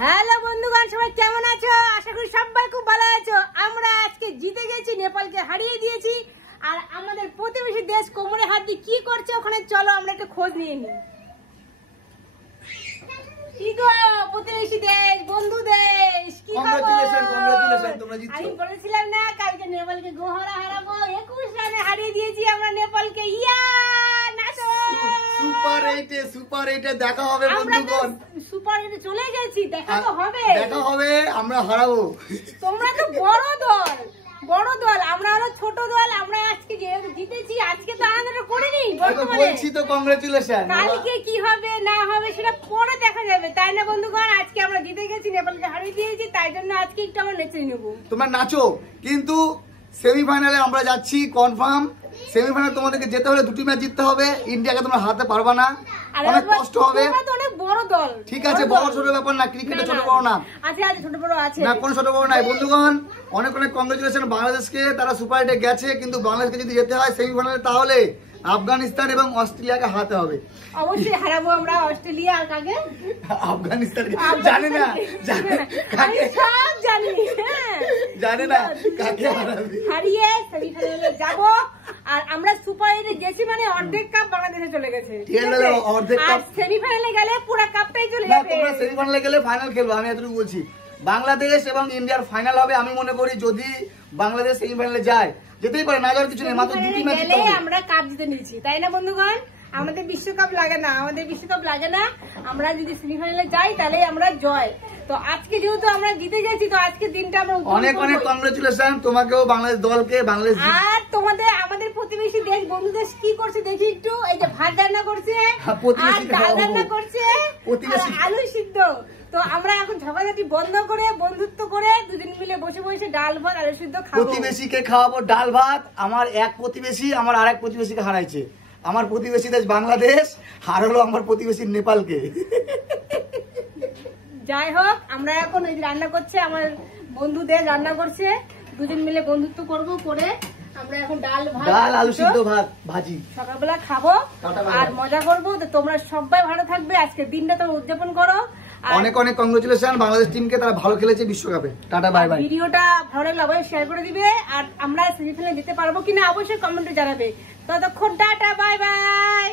Hello বন্ধুগণ, সবাই কেমন আছো? আশা করি সবাই খুব ভালো আছো। আমরা আজকে জিতে গেছি, নেপালকে হারিয়ে দিয়েছি। আর আমাদের প্রতিবেশী দেশ কোমরে হাত দিয়ে কি করছে ওখানে, চলো আমরা একটু খোঁজ নিয়ে নিই। কি গো প্রতিবেশী দেশ, বন্ধু দেশ, কি খবর? আমি বলেছিলাম না কালকে নেপালকে গোহারা হারাবো, 21 রানে হারিয়ে দিয়েছি আমরা নেপালকে। ইয়া নাচো, সুপার এইটে দেখা হবে বন্ধুগণ। সুপার এইটে চলে গেছি, দেখা তো হবে, দেখা হবে, আমরা হারাবো। তোমরা তো বড় দল, আমরা হলো ছোট দল। আমরা আজকে জিতেছি, আজকে তো আনন্দ করিনি। বলছি তো কংগ্রেচুলেশন। কালকে কি হবে না হবে সেটা পরে দেখা যাবে, তাই না বন্ধুগণ? আজকে আমরা জিতে গেছি, নেপালকে হারিয়ে দিয়েছি, তাই জন্য আজকে একটু আমরা নেচে নেবো। তোমরা নাচো, কিন্তু সেমিফাইনালে আমরা যাচ্ছি কনফার্ম। সেমিফাইনাল তোমাদেরকে যেতে হলে 2টি ম্যাচ জিততে হবে। ইন্ডিয়াকে তোমরা হারাতে পারবা না, অনেক কষ্ট হবে। অনেক বড় দল, ঠিক আছে, বড় ছোট ব্যাপার না, ক্রিকেটে ছোট বড় না আছে, ছোট বড় আছে না, কোনো ছোট বড় নাই। বন্ধুগণ অনেক অনেক কংগ্রেচুলেশন বাংলাদেশকে, তারা সুপার এইটে গেছে। কিন্তু বাংলাদেশকে যদি যেতে হয় সেমিফাইনালে, তাহলে আফগানিস্তান এবং অস্ট্রেলিয়াকে হারাতে হবে। অবশ্যই হারাবো আমরা অস্ট্রেলিয়া আর কাকে, আফগানিস্তানকে। জানি না আমি সব জানি, জানি না কাকে হারাবে। হারিয়ে সেমিফাইনালে যাব। আর আমরা সুপার এইটে গেছি মানে অর্ধেক কাপ বাংলাদেশে চলে গেছে। ঠিক আছে, অর্ধেক কাপ। সেমিফাইনালে গেলে পুরো কাপটাই চলে না, যাবে। তোমরা সেমিফাইনালে গেলে ফাইনাল খেলবো, আমি এতটুকু বলছি। বাংলাদেশ এবং ইন্ডিয়ার ফাইনাল হবে। আমি মনে করি যদি বাংলাদেশ সেমিফাইনালে যায়, যেতেই পারে, না যাওয়ার কিছু নেই, মাত্র 2টি ম্যাচ জিততে হবে। আমরা কাপ জিতে নিয়েছি, তাই না বন্ধুগণ? আমাদের বিশ্বকাপ লাগে না, আমরা যদি সেমিফাইনালে যাই তাহলে আমরা জয়। তো আজকে যেহেতু আমরা জিতে গেছি, তো আজকের দিনটা আমরা অনেক অনেক কংগ্রেচুলেশন তোমাকেও, বাংলাদেশ দলকে। বাংলাদেশ আর আমাদের প্রতিবেশী দেশ, বন্ধু দেশ কি করছে দেখি একটু। এই যে ভাত রান্না করছে, আর ডাল রান্না করছে, আলু সিদ্ধ। তো আমরা এখন ঝগড়াঝাটি বন্ধ করে, বন্ধুত্ব করে, দুদিন মিলে বসে বসে ডাল ভাত আলু সিদ্ধ খাবো। প্রতিবেশীকে খাওয়াবো ডাল ভাত। আমার এক প্রতিবেশী আমার আরেক প্রতিবেশীকে হারাইছে। আমার প্রতিবেশী দেশ বাংলাদেশ হারালো আমার প্রতিবেশী নেপালকে। যাই হোক, আমরা এখন এই রান্না করছে আমার বন্ধু দেশ, রান্না করছে, দুজন মিলে বন্ধুত্ব করব, করে আমরা এখন ডাল আলু সিদ্ধ ভাত ভাজি সকালবেলা খাবো আর মজা করবো। তো তোমরা সবাই ভালো থাকবে, আজকের দিনটা তোমরা উদযাপন করো। অনেক অনেক কংগ্রেচুলেশন বাংলাদেশ টিমকে, তারা ভালো খেলেছে বিশ্বকাপে। Tata, bye bye. ভিডিওটা ভালো লাগলে অবশ্যই শেয়ার করে দিবে। আর আমরা সেমিফাইনালে যেতে পারবো কিনা অবশ্যই কমেন্টে জানাবে। ততক্ষণ টাটা, বাই বাই।